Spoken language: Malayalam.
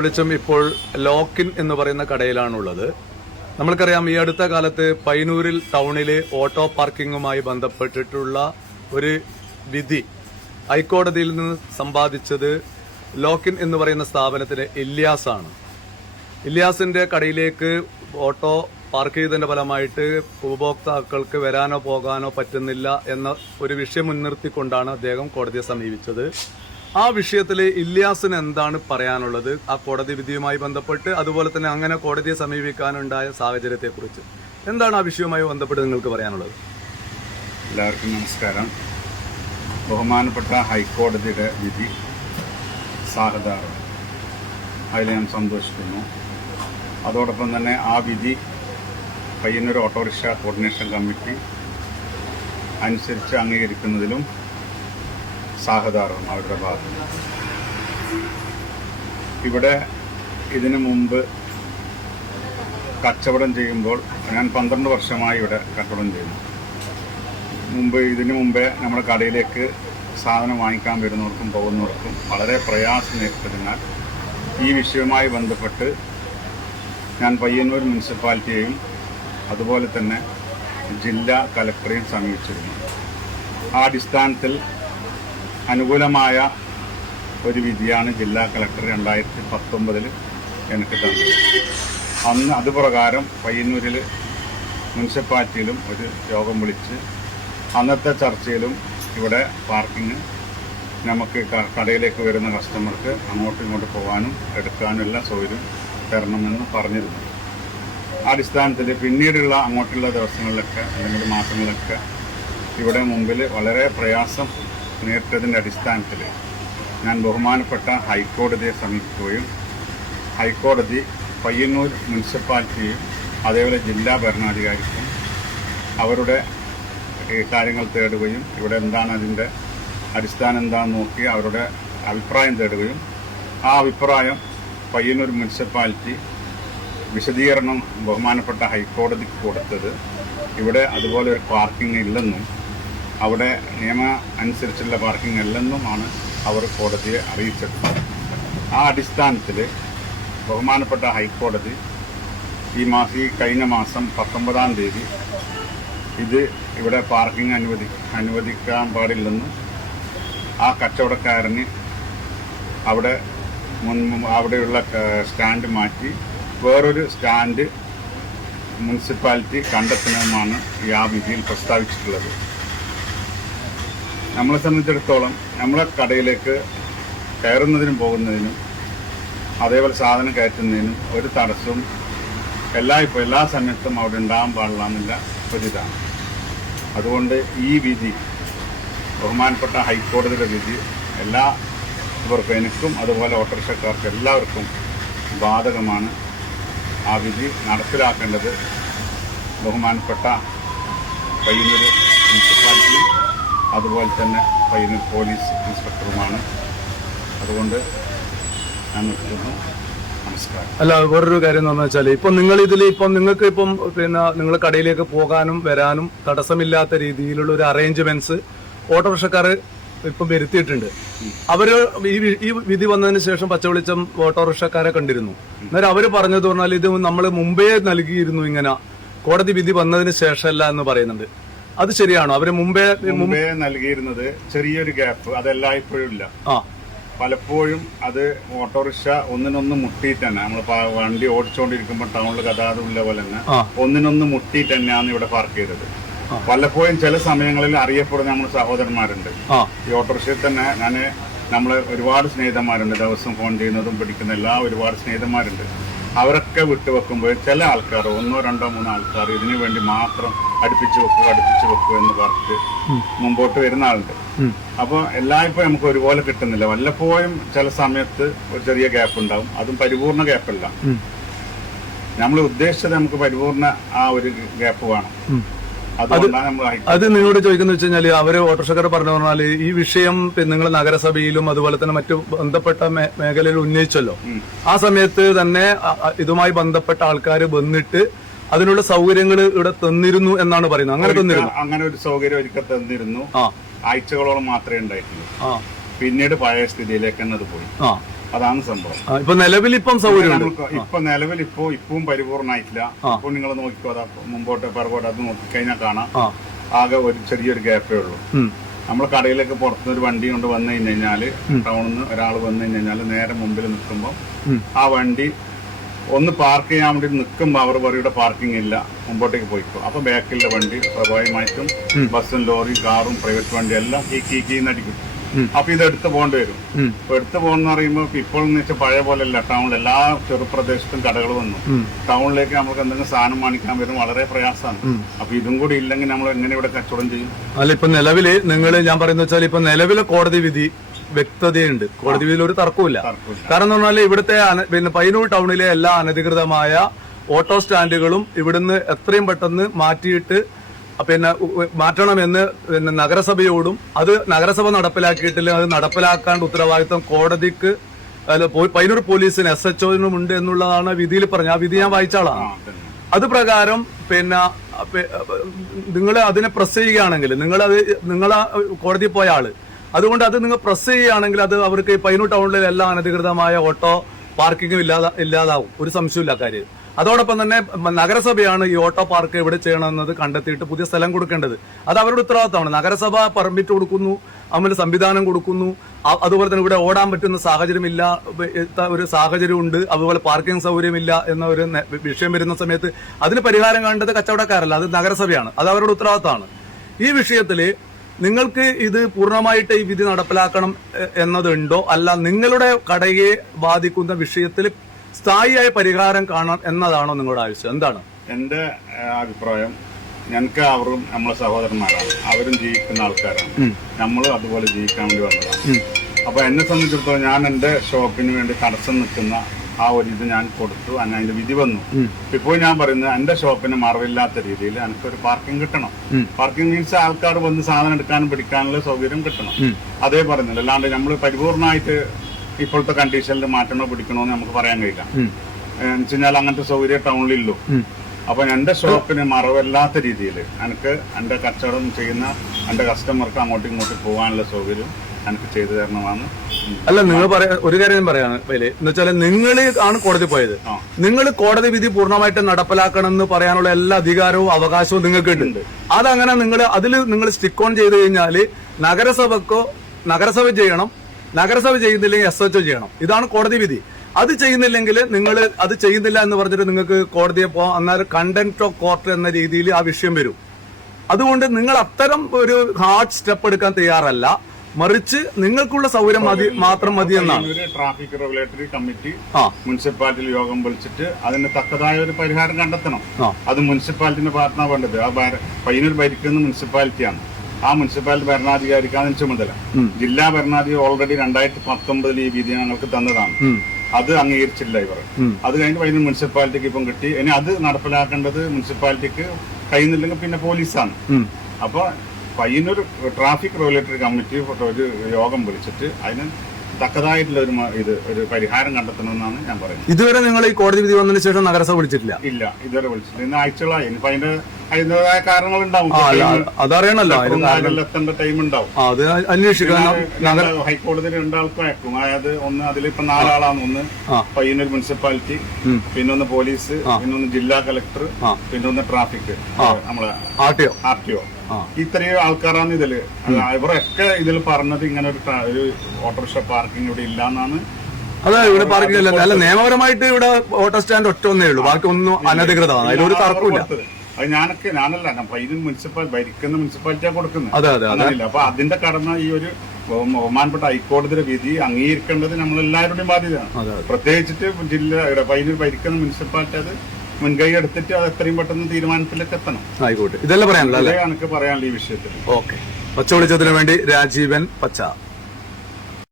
വെളിച്ചം ഇപ്പോൾ ലോക്കിൻ എന്ന് പറയുന്ന കടയിലാണുള്ളത്. നമ്മൾക്കറിയാം ഈ അടുത്ത കാലത്ത് പൈനൂരിൽ ടൗണിലെ ഓട്ടോ പാർക്കിങ്ങുമായി ബന്ധപ്പെട്ടിട്ടുള്ള ഒരു വിധി ഹൈക്കോടതിയിൽ നിന്ന് സമ്പാദിച്ചത് ലോക്കിൻ എന്ന് പറയുന്ന സ്ഥാപനത്തിലെ ഇല്യാസാണ്. ഇല്യാസിന്റെ കടയിലേക്ക് ഓട്ടോ പാർക്ക് ചെയ്തതിന്റെ ഫലമായിട്ട് ഉപഭോക്താക്കൾക്ക് വരാനോ പോകാനോ പറ്റുന്നില്ല എന്ന ഒരു വിഷയം മുൻനിർത്തിക്കൊണ്ടാണ് അദ്ദേഹം കോടതിയെ സമീപിച്ചത്. ആ വിഷയത്തിൽ ഇല്യാസിന് എന്താണ് പറയാനുള്ളത്? ആ കോടതി വിധിയുമായി ബന്ധപ്പെട്ട് അതുപോലെ തന്നെ അങ്ങനെ കോടതിയെ സമീപിക്കാനുണ്ടായ സാഹചര്യത്തെക്കുറിച്ച്. എന്താണ് ആ വിഷയവുമായി ബന്ധപ്പെട്ട് നിങ്ങൾക്ക് പറയാനുള്ളത്? എല്ലാവർക്കും നമസ്കാരം. ബഹുമാനപ്പെട്ട ഹൈക്കോടതിയുടെ വിധി സാഹചാരം അതിൽ ഞാൻ സന്തോഷിക്കുന്നു. അതോടൊപ്പം തന്നെ ആ വിധി പയ്യന്നൂർ ഓട്ടോറിക്ഷ കോർഡിനേഷൻ കമ്മിറ്റി അനുസരിച്ച് അംഗീകരിക്കുന്നതിലും സാഹചാരം അവരുടെ ഭാഗത്ത്. ഇവിടെ ഇതിനു മുമ്പ് കച്ചവടം ചെയ്യുമ്പോൾ ഞാൻ പന്ത്രണ്ട് വർഷമായി ഇവിടെ കച്ചവടം ചെയ്യുന്നു. മുമ്പ് ഇതിനു മുമ്പേ നമ്മുടെ കടയിലേക്ക് സാധനം വാങ്ങിക്കാൻ വരുന്നവർക്കും പോകുന്നവർക്കും വളരെ പ്രയാസം നേരിട്ടതിനാൽ ഈ വിഷയവുമായി ബന്ധപ്പെട്ട് ഞാൻ പയ്യന്നൂർ മുനിസിപ്പാലിറ്റിയെയും അതുപോലെ തന്നെ ജില്ലാ കലക്ടറെയും സമീപിച്ചിരുന്നു. ആ അടിസ്ഥാനത്തിൽ അനുകൂലമായ ഒരു വിധിയാണ് ജില്ലാ കളക്ടർ രണ്ടായിരത്തി പത്തൊമ്പതിൽ എനിക്ക് തന്നത്. അന്ന് അതുപ്രകാരം പയ്യന്നൂരിൽ മുനിസിപ്പാലിറ്റിയിലും ഒരു യോഗം വിളിച്ച് അന്നത്തെ ചർച്ചയിലും ഇവിടെ പാർക്കിങ് നമുക്ക് കടയിലേക്ക് വരുന്ന കസ്റ്റമർക്ക് അങ്ങോട്ടും ഇങ്ങോട്ട് പോകാനും എടുക്കാനും എല്ലാ സൗകര്യം തരണമെന്ന് പറഞ്ഞിരുന്നു. അടിസ്ഥാനത്തിൽ പിന്നീടുള്ള അങ്ങോട്ടുള്ള ദിവസങ്ങളിലൊക്കെ അല്ലെങ്കിൽ മാസങ്ങളിലൊക്കെ ഇവിടെ മുമ്പിൽ വളരെ പ്രയാസം നേരിട്ടതിന്റെ അടിസ്ഥാനത്തിൽ ഞാൻ ബഹുമാനപ്പെട്ട ഹൈക്കോടതിയെ സമീപിക്കുകയും ഹൈക്കോടതി പയ്യന്നൂർ മുനിസിപ്പാലിറ്റിയും അതേപോലെ ജില്ലാ ഭരണാധികാരിക്കും അവരുടെ കാര്യങ്ങൾ തേടുകയും ഇവിടെ എന്താണ് അതിന്റെ അടിസ്ഥാനം എന്താണെന്ന് നോക്കി അവരുടെ അഭിപ്രായം തേടുകയും ആ അഭിപ്രായം പയ്യന്നൂർ മുനിസിപ്പാലിറ്റി വിശദീകരണം ബഹുമാനപ്പെട്ട ഹൈക്കോടതിക്ക് കൊടുത്തത് ഇവിടെ അതുപോലെ ഒരു പാർക്കിംഗ് ഇല്ലെന്നും അവിടെ നിയമ അനുസരിച്ചുള്ള പാർക്കിംഗ് അല്ലെന്നുമാണ് അവർ കോടതിയെ അറിയിച്ചത് ആ അടിസ്ഥാനത്തിൽ ബഹുമാനപ്പെട്ട ഹൈക്കോടതി ഈ മാസം ഈ കഴിഞ്ഞ മാസം പത്തൊമ്പതാം തീയതി ഇത് ഇവിടെ പാർക്കിംഗ് അനുവദി അനുവദിക്കാൻ പാടില്ലെന്ന് ആ കച്ചവടക്കാരന് അവിടെ മുൻ അവിടെയുള്ള സ്റ്റാൻഡ് മാറ്റി വേറൊരു സ്റ്റാൻഡ് മുനിസിപ്പാലിറ്റി കണ്ടെത്തണമെന്നാണ് ഈ ആ വിധിയിൽ പ്രസ്താവിച്ചിട്ടുള്ളത്. നമ്മളെ സംബന്ധിച്ചിടത്തോളം നമ്മളെ കടയിലേക്ക് കയറുന്നതിനും പോകുന്നതിനും അതേപോലെ സാധനം കയറ്റുന്നതിനും ഒരു തടസ്സവും എല്ലാ ഇപ്പോൾ എല്ലാ സമയത്തും അവിടെ ഉണ്ടാകാൻ പാടില്ല എന്നില്ല ഒരിതാണ് അതുകൊണ്ട് ഈ വിധി ബഹുമാനപ്പെട്ട ഹൈക്കോടതിയുടെ വിധി എല്ലാ ഇവർക്കും എനിക്കും അതുപോലെ ഓട്ടോറിക്ഷക്കാർക്ക് എല്ലാവർക്കും ബാധകമാണ്. ആ വിധി നടപ്പിലാക്കേണ്ടത് ബഹുമാനപ്പെട്ട മുനിസിപ്പാലിറ്റിയും അതുപോലെ തന്നെ പയ്യന്നൂർ പോലീസ് ഇൻസ്പെക്ടറുമാണ്. അതുകൊണ്ട് ഞാൻ നിർത്തുന്നു. അല്ല വേറൊരു കാര്യം എന്ന് വെച്ചാൽ ഇപ്പൊ നിങ്ങൾ ഇതിൽ ഇപ്പം നിങ്ങൾക്ക് ഇപ്പം പിന്നെ നിങ്ങൾ കടയിലേക്ക് പോകാനും വരാനും തടസ്സമില്ലാത്ത രീതിയിലുള്ള ഒരു അറേഞ്ച്മെന്റ്സ് ഓട്ടോറിക്ഷക്കാർ ഇപ്പം വരുത്തിയിട്ടുണ്ട്. അവർ ഈ ഈ വിധി വന്നതിന് ശേഷം പച്ചവെളിച്ചം ഓട്ടോറിക്ഷക്കാരെ കണ്ടിരുന്നു. അന്നേരം അവർ പറഞ്ഞത് പറഞ്ഞാൽ ഇത് നമ്മൾ മുമ്പേ നൽകിയിരുന്നു ഇങ്ങനെ. കോടതി വിധി വന്നതിന് ശേഷമല്ല എന്ന് പറയുന്നുണ്ട്. അത് ശരിയാണോ? അവർ മുമ്പേ മുമ്പേ നൽകിയിരുന്നത് ചെറിയൊരു ഗ്യാപ്പ്. അതെല്ലായ്പ്പോഴും ഇല്ല ആ. പലപ്പോഴും അത് ഓട്ടോറിക്ഷ ഒന്നിനൊന്ന് മുട്ടിയിട്ട് തന്നെ നമ്മൾ വണ്ടി ഓടിച്ചുകൊണ്ടിരിക്കുമ്പോൾ ടൗണിൽ ഗതാഗതം ഉള്ള പോലെ തന്നെ ഒന്നിനൊന്ന് മുട്ടിയിട്ട് തന്നെയാണ് ഇവിടെ പാർക്ക് ചെയ്തത്. പലപ്പോഴും ചില സമയങ്ങളിൽ അറിയപ്പെടുന്ന നമ്മുടെ സഹോദരന്മാരുണ്ട്. ഈ ഓട്ടോറിക്ഷയിൽ തന്നെ ഞാൻ നമ്മൾ ഒരുപാട് സ്നേഹിതന്മാരുണ്ട്. ദിവസം ഫോൺ ചെയ്യുന്നതും പിടിക്കുന്ന എല്ലാ ഒരുപാട് സ്നേഹിതന്മാരുണ്ട്. അവരൊക്കെ വിട്ടുവെക്കുമ്പോൾ ചില ആൾക്കാർ ഒന്നോ രണ്ടോ മൂന്നോ ആൾക്കാർ ഇതിനു വേണ്ടി മാത്രം അടുപ്പിച്ച് വെക്കുക അടുപ്പിച്ച് വെക്കുക എന്ന് പറഞ്ഞിട്ട് മുമ്പോട്ട് വരുന്ന ആളുണ്ട്. അപ്പൊ അപ്പോൾ എല്ലായ്പ്പോഴും നമുക്ക് ഒരുപോലെ കിട്ടുന്നില്ല. വല്ലപ്പോഴും ചില സമയത്ത് ഒരു ചെറിയ ഗ്യാപ്പ് ഉണ്ടാവും. അതും പരിപൂർണ ഗ്യാപ്പല്ല. നമ്മൾ ഉദ്ദേശിച്ചത് നമുക്ക് പരിപൂർണ ആ ഒരു ഗ്യാപ്പ് വേണം. അത് നിങ്ങളോട് ചോദിക്കുന്ന വെച്ച് കഴിഞ്ഞാൽ അവർ ഓട്ടോറിക്ഷക്കാർ പറഞ്ഞു പറഞ്ഞാൽ ഈ വിഷയം നിങ്ങൾ നഗരസഭയിലും അതുപോലെ തന്നെ മറ്റു ബന്ധപ്പെട്ട മേഖലയിൽ ഉന്നയിച്ചല്ലോ. ആ സമയത്ത് തന്നെ ഇതുമായി ബന്ധപ്പെട്ട ആൾക്കാർ വന്നിട്ട് അതിനുള്ള സൗകര്യങ്ങൾ ഇവിടെ തന്നിരുന്നു എന്നാണ് പറയുന്നത്. അങ്ങനെ തന്നിരുന്നു. അങ്ങനെ ഒരു സൗകര്യം ഒരിക്കൽ തന്നിരുന്നു. ആഴ്ചകളോളം മാത്രമേ ഉണ്ടായിട്ടുള്ളൂ. പിന്നീട് പഴയ സ്ഥിതിയിലേക്ക് തന്നെ അത് പോയി. അതാണ് സംഭവം. ഇപ്പൊ നിലവിൽ ഇപ്പം സൗകര്യം ഇപ്പൊ നിലവിൽ ഇപ്പോ ഇപ്പവും പരിപൂർണമായിട്ടില്ല ഇപ്പൊ നിങ്ങൾ നോക്കിക്കോ അതാ മുമ്പോട്ട് പറകോട്ട് അത് നോക്കിക്കഴിഞ്ഞാൽ കാണാം. ആകെ ഒരു ചെറിയൊരു ഗ്യാപ്പേ ഉള്ളൂ. നമ്മൾ കടയിലേക്ക് പുറത്തുനിന്ന് ഒരു വണ്ടി കൊണ്ട് വന്നു കഴിഞ്ഞ് കഴിഞ്ഞാൽ ടൗണിൽ നിന്ന് ഒരാൾ വന്നു കഴിഞ്ഞ് കഴിഞ്ഞാൽ നേരെ മുമ്പിൽ നിൽക്കുമ്പോൾ ആ വണ്ടി ഒന്ന് പാർക്ക് ചെയ്യാൻ വേണ്ടി നിൽക്കുമ്പോൾ അവർ പറയും ഇവിടെ പാർക്കിംഗ് ഇല്ല. മുമ്പോട്ടേക്ക് പോയിക്കോ. അപ്പൊ ബാക്കിലെ വണ്ടി സ്വാഭാവികമായിട്ടും ബസ്സും ലോറിയും കാറും പ്രൈവറ്റ് വണ്ടി എല്ലാം ഈ കീ കീന്ന് അടിക്കും അപ്പൊ ഇത് എടുത്തു പോകേണ്ടി വരും. അപ്പൊ എടുത്തു പോകുന്ന പറയുമ്പോൾ ഇപ്പോൾ എന്ന് വെച്ചാൽ പഴയ പോലെ അല്ല. ടൗണിൽ എല്ലാ ചെറുപ്രദേശത്തും കടകൾ വന്നു. ടൗണിലേക്ക് നമുക്ക് എന്തെങ്കിലും സാധനം വാങ്ങിക്കാൻ വരും വളരെ പ്രയാസമാണ്. അപ്പൊ ഇതും കൂടി ഇല്ലെങ്കിൽ നമ്മൾ എങ്ങനെ ഇവിടെ കച്ചവടം ചെയ്യും? അല്ല ഇപ്പൊ നിലവിൽ നിങ്ങൾ ഞാൻ പറയുന്ന വെച്ചാൽ ഇപ്പൊ നിലവിലെ കോടതി വിധി വ്യക്തതയുണ്ട് കോടതി വിധിയിൽ ഒരു തർക്കമില്ല. കാരണം എന്ന് പറഞ്ഞാൽ ഇവിടുത്തെ പിന്നെ പയ്യന്നൂർ ടൗണിലെ എല്ലാ അനധികൃതമായ ഓട്ടോ സ്റ്റാൻഡുകളും ഇവിടുന്ന് എത്രയും പെട്ടെന്ന് മാറ്റിയിട്ട് പിന്നെ മാറ്റണമെന്ന് പിന്നെ നഗരസഭയോടും അത് നഗരസഭ നടപ്പിലാക്കിയിട്ടില്ല അത് നടപ്പിലാക്കാണ്ട് ഉത്തരവാദിത്വം കോടതിക്ക് അല്ല പയ്യന്നൂർ പോലീസിന് എസ് എച്ച് ഒനും ഉണ്ട് എന്നുള്ളതാണ് വിധിയിൽ പറഞ്ഞത് ആ വിധി ഞാൻ വായിച്ച ആളാണ് ആ, തന്നെ. അത് പ്രകാരം പിന്നെ നിങ്ങൾ അതിനെ പ്രസ് ചെയ്യുകയാണെങ്കിൽ നിങ്ങൾ അത് നിങ്ങൾ കോടതിയിൽ പോയ ആൾ അതുകൊണ്ട് അത് നിങ്ങൾ പ്രസ് ചെയ്യുകയാണെങ്കിൽ അത് അവർക്ക് പൈനു ടൗണിൽ എല്ലാം അനധികൃതമായ ഓട്ടോ പാർക്കിങ്ങും ഇല്ലാതെ ഇല്ലാതാവും. ഒരു സംശയമില്ല കാര്യം. അതോടൊപ്പം തന്നെ നഗരസഭയാണ് ഈ ഓട്ടോ പാർക്ക് എവിടെ ചെയ്യണമെന്നത് കണ്ടെത്തിയിട്ട് പുതിയ സ്ഥലം കൊടുക്കേണ്ടത്. അത് അവരുടെ ഉത്തരവാദിത്തമാണ്. നഗരസഭ പെർമിറ്റ് കൊടുക്കുന്നു അമല സംവിധാനം കൊടുക്കുന്നു. അതുപോലെ തന്നെ ഇവിടെ ഓടാൻ പറ്റുന്ന സാഹചര്യമില്ല. ഒരു സാഹചര്യമുണ്ട്. അതുപോലെ പാർക്കിംഗ് സൗകര്യമില്ല എന്ന ഒരു വിഷയം വരുന്ന സമയത്ത് അതിന് പരിഹാരം കാണേണ്ടത് കച്ചവടക്കാരല്ല അത് നഗരസഭയാണ്. അത് അവരുടെ ഉത്തരവാദിത്തമാണ്. ഈ വിഷയത്തിൽ നിങ്ങൾക്ക് ഇത് പൂർണമായിട്ട് ഈ വിധി നടപ്പിലാക്കണം എന്നതുണ്ടോ? അല്ല നിങ്ങളുടെ കടയെ ബാധിക്കുന്ന വിഷയത്തിൽ സ്ഥായിയായ പരിഹാരം കാണാം എന്നതാണോ നിങ്ങളുടെ ആവശ്യം? എന്താണ്? എന്റെ അഭിപ്രായം ഞങ്ങൾക്ക് അവരും നമ്മളെ സഹോദരന്മാരാണ്. അവരും ജീവിക്കുന്ന ആൾക്കാരാണ്. നമ്മളും അതുപോലെ ജീവിക്കാൻ വേണ്ടി വന്നതാണ്. അപ്പൊ എന്നെ സംബന്ധിച്ചിടത്തോളം ഞാൻ എന്റെ ഷോപ്പിന് വേണ്ടി തടസ്സം നിൽക്കുന്ന ആ ഒരു ഇത് ഞാൻ കൊടുത്തു അതിന്റെ വിധി വന്നു. ഇപ്പോ ഞാൻ പറയുന്നത് എന്റെ ഷോപ്പിന് മറവില്ലാത്ത രീതിയിൽ എനിക്കൊരു പാർക്കിംഗ് കിട്ടണം. പാർക്കിംഗ് മീൻസ് ആൾക്കാർ വന്ന് സാധനം എടുക്കാനും പിടിക്കാനുള്ള സൗകര്യം കിട്ടണം. അതേ പറയുന്നുണ്ട്. അല്ലാണ്ട് നമ്മൾ പരിപൂർണമായിട്ട് ഇപ്പോഴത്തെ കണ്ടീഷനിൽ മാറ്റണോ പിടിക്കണോ എന്ന് നമുക്ക് പറയാൻ കഴിയില്ല. എന്ന് വെച്ചാൽ അങ്ങനത്തെ സൗകര്യം ടൗണിലുള്ളൂ അപ്പൊ എന്റെ ഷോപ്പിന് മറവില്ലാത്ത രീതിയിൽ എനിക്ക് എന്റെ കച്ചവടം ചെയ്യുന്ന എന്റെ കസ്റ്റമർക്ക് അങ്ങോട്ടും ഇങ്ങോട്ടും പോകാനുള്ള സൗകര്യം ചെയ്തു അല്ല നിങ്ങൾ പറയാ ഒരു കാര്യം പറയാണ് എന്ന് വെച്ചാൽ നിങ്ങൾ ആണ് കോടതി പോയത്. നിങ്ങൾ കോടതി വിധി പൂർണമായിട്ട് നടപ്പിലാക്കണം എന്ന് പറയാനുള്ള എല്ലാ അധികാരവും അവകാശവും നിങ്ങൾക്ക് ഉണ്ട്. അതങ്ങനെ നിങ്ങൾ അതിൽ നിങ്ങൾ സ്റ്റിക്ക് ഓൺ ചെയ്ത് കഴിഞ്ഞാൽ നഗരസഭക്കോ നഗരസഭ ചെയ്യണം നഗരസഭ ചെയ്യുന്നില്ലെങ്കിൽ എസ് എച്ച് ചെയ്യണം. ഇതാണ് കോടതി വിധി. അത് ചെയ്യുന്നില്ലെങ്കിൽ നിങ്ങൾ അത് ചെയ്യുന്നില്ല എന്ന് പറഞ്ഞിട്ട് നിങ്ങൾക്ക് കോടതിയെ പോകാം എന്നാൽ കണ്ടന്റ് ഓഫ് കോർട്ട് എന്ന രീതിയിൽ ആ വിഷയം വരും. അതുകൊണ്ട് നിങ്ങൾ അത്തരം ഒരു ഹാർഡ് സ്റ്റെപ്പ് എടുക്കാൻ തയ്യാറല്ല. മറിച്ച് നിങ്ങൾക്കുള്ള സൗകര്യം മതി മാത്രം മതി എന്നാണ്. ട്രാഫിക് റെഗുലേറ്ററി കമ്മിറ്റി മുനിസിപ്പാലിറ്റിയിൽ യോഗം വിളിച്ചിട്ട് അതിന് തക്കതായ ഒരു പരിഹാരം കണ്ടെത്തണം. അത് മുനിസിപ്പാലിറ്റിന്റെ ഭാഗത്താണ് വേണ്ടത്. ആ പയ്യന്നൂർ ഭരിക്കുന്ന മുനിസിപ്പാലിറ്റിയാണ്. ആ മുനിസിപ്പാലിറ്റി ഭരണാധികാരിക്കാണ് ചുമതല. ജില്ലാ ഭരണാധികാരി ഓൾറെഡി രണ്ടായിരത്തി പത്തൊമ്പതിൽ ഈ വിധി ഞങ്ങൾക്ക് തന്നതാണ്. അത് അംഗീകരിച്ചില്ല ഇവർ. അത് കഴിഞ്ഞ് പയ്യന്നൂർ മുനിസിപ്പാലിറ്റിക്ക് ഇപ്പം കിട്ടി. ഇനി അത് നടപ്പിലാക്കേണ്ടത് മുനിസിപ്പാലിറ്റിക്ക് കഴിയുന്നില്ലെങ്കിൽ പിന്നെ പോലീസാണ്. അപ്പൊ പയ്യന്നൂർ ട്രാഫിക് റെഗുലേറ്ററി കമ്മിറ്റി ഒരു യോഗം വിളിച്ചിട്ട് അതിന് തക്കതായിട്ടുള്ള ഒരു ഇത് ഒരു പരിഹാരം കണ്ടെത്തണമെന്നാണ് ഞാൻ പറയുന്നത്. ഇതുവരെ നിങ്ങൾ ഈ കോടതി വിധി വന്നതിന് ശേഷം നഗരസഭ വിളിച്ചിട്ടില്ല? ഇല്ല ഇതുവരെ വിളിച്ചിട്ടില്ല. ഇന്ന് ആഴ്ചകളായി. ഇനിയിപ്പോൾ അതിന്റെ അതിന്റെതായ അല്ല അതറിയണല്ലോ അത് അന്വേഷിക്കണം ഞങ്ങൾ ഹൈക്കോടതി രണ്ടാൾക്കും അയക്കും. അതായത് ഒന്ന് അതിലിപ്പോ നാലാളാണ്. ഒന്ന്. പയ്യന്നൂർ മുനിസിപ്പാലിറ്റി പിന്നൊന്ന് പോലീസ് പിന്നെ ഒന്ന് ജില്ലാ കളക്ടർ പിന്നൊന്ന് ട്രാഫിക്. നമ്മളെ R T O. R T O. ഇത്രയും ആൾക്കാരാണ് ഇതിൽ. ഇവരൊക്കെ ഇതിൽ പറഞ്ഞത് ഇങ്ങനെ ഒരു ഒരു ഓട്ടോറിക്ഷ പാർക്കിംഗ് ഇവിടെ ഇല്ലാന്നാണ് അതെ ഇവിടെ പാർക്കിംഗ് അല്ല നിയമപരമായിട്ട് ഇവിടെ ഓട്ടോ സ്റ്റാൻഡ് ഒറ്റ ഒന്നേ ഉള്ളൂ. ബാക്കി ഒന്നും അനധികൃതമാണ്. അതിലൊരു തർക്കമില്ല. അത് ഞാനൊക്കെ ഞാനല്ല ഇത് മുനിസിപ്പാൽ ഭരിക്കുന്ന മുനിസിപ്പാലിറ്റിയാണ് കൊടുക്കുന്നത്. അതെ അതെ അതെ. അങ്ങനെയില്ല. അപ്പൊ അതിന്റെ കടമ ഈ ഒരു ബഹു- ബഹുമാനപ്പെട്ട ഹൈക്കോടതിയുടെ വിധി അംഗീകരിക്കേണ്ടത് നമ്മൾ എല്ലാവരുടെയും ബാധ്യതയാണ് പ്രത്യേകിച്ചിട്ട് ജില്ല ഇവിടെ ഭരിക്കുന്ന മുനിസിപ്പാലിറ്റി അത് മുൻകൈ എടുത്തിട്ട് അത് എത്രയും പെട്ടെന്ന് തീരുമാനത്തിലേക്ക് എത്തണം. ആയിക്കോട്ടെ. ഇതെല്ലാം പറയാനുള്ള എനിക്ക് പറയാനുള്ള ഈ വിഷയത്തിൽ ഓക്കെ. പച്ച വിളിച്ചതിനു വേണ്ടി രാജീവൻ പച്ച.